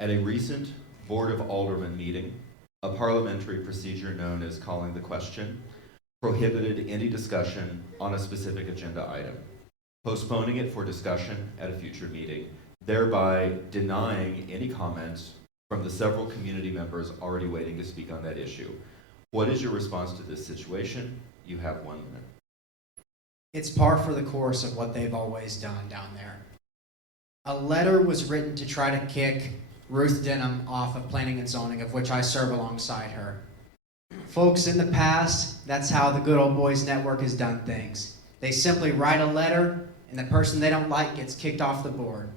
At a recent Board of Alderman meeting, a parliamentary procedure known as calling the question prohibited any discussion on a specific agenda item, postponing it for discussion at a future meeting, thereby denying any comments from the several community members already waiting to speak on that issue. What is your response to this situation? You have 1 minute. It's par for the course of what they've always done down there. A letter was written to try to kick Ruth Denham off of planning and zoning, of which I serve alongside her. Folks, in the past, that's how the Good Old Boys Network has done things. They simply write a letter, and the person they don't like gets kicked off the board.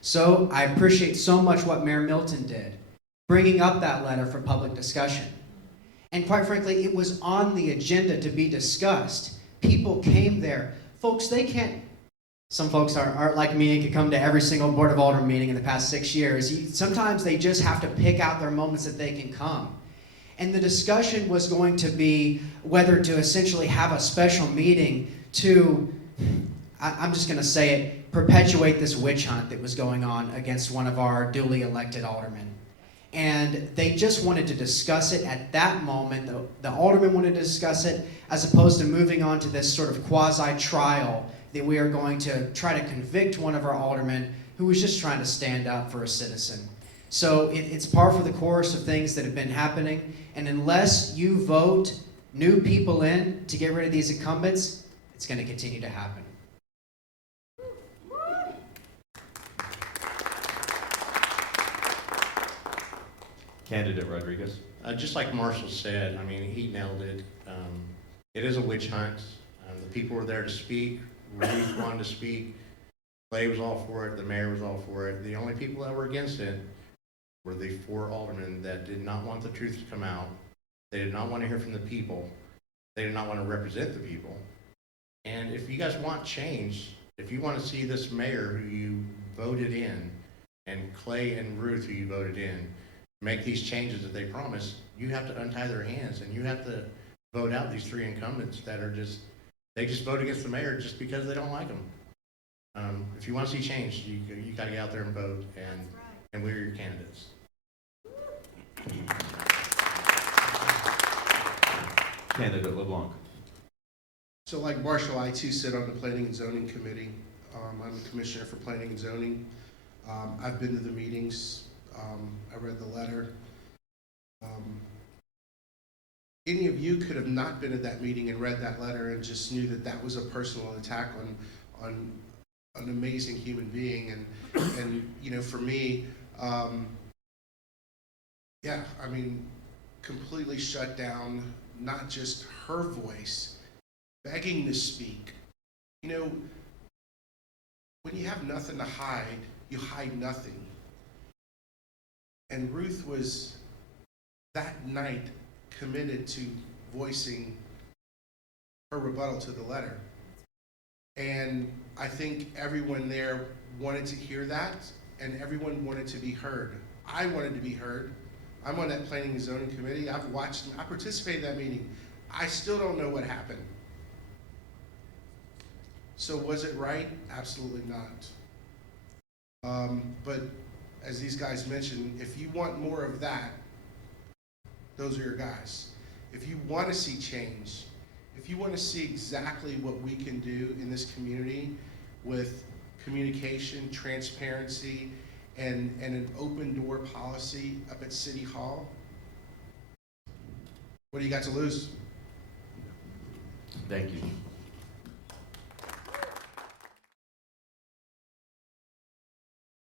So I appreciate so much what Mayor Milton did, bringing up that letter for public discussion. And quite frankly, it was on the agenda to be discussed. People came there. Folks, they can't. Some folks aren't like me and can come to every single Board of Alderman meeting in the past 6 years. Sometimes they just have to pick out their moments that they can come. And the discussion was going to be whether to essentially have a special meeting to, I'm just going to say it, perpetuate this witch hunt that was going on against one of our duly elected aldermen. And they just wanted to discuss it at that moment. The alderman wanted to discuss it as opposed to moving on to this sort of quasi-trial that we are going to try to convict one of our aldermen who was just trying to stand up for a citizen. So it's par for the course of things that have been happening. And unless you vote new people in to get rid of these incumbents, it's going to continue to happen. Candidate Rodriguez. Just like Marshall said, I mean, he nailed it. It is a witch hunt. The people were there to speak. Ruth wanted to speak. Clay was all for it. The mayor was all for it. The only people that were against it were the 4 aldermen that did not want the truth to come out. They did not want to hear from the people. They did not want to represent the people. And if you guys want change, if you want to see this mayor who you voted in, and Clay and Ruth who you voted in, make these changes that they promised, you have to untie their hands and you have to vote out these 3 incumbents that are they just vote against the mayor just because they don't like him. If you want to see change, you got to get out there and vote, and we're your candidates. Candidate LeBlanc. So like Marshall, I too sit on the Planning and Zoning Committee. I'm the Commissioner for Planning and Zoning. I've been to the meetings. I read the letter. Any of you could have not been at that meeting and read that letter and just knew that that was a personal attack on an amazing human being. And you know, for me, yeah, I mean, completely shut down, not just her voice, begging to speak. You know, when you have nothing to hide, you hide nothing. And Ruth was that night committed to voicing her rebuttal to the letter. And I think everyone there wanted to hear that, and everyone wanted to be heard. I wanted to be heard. I'm on that Planning and Zoning Committee. I participated in that meeting. I still don't know what happened. So was it right? Absolutely not. But as these guys mentioned, if you want more of that, those are your guys. If you want to see change, if you want to see exactly what we can do in this community with communication, transparency, and an open door policy up at City Hall, what do you got to lose? Thank you.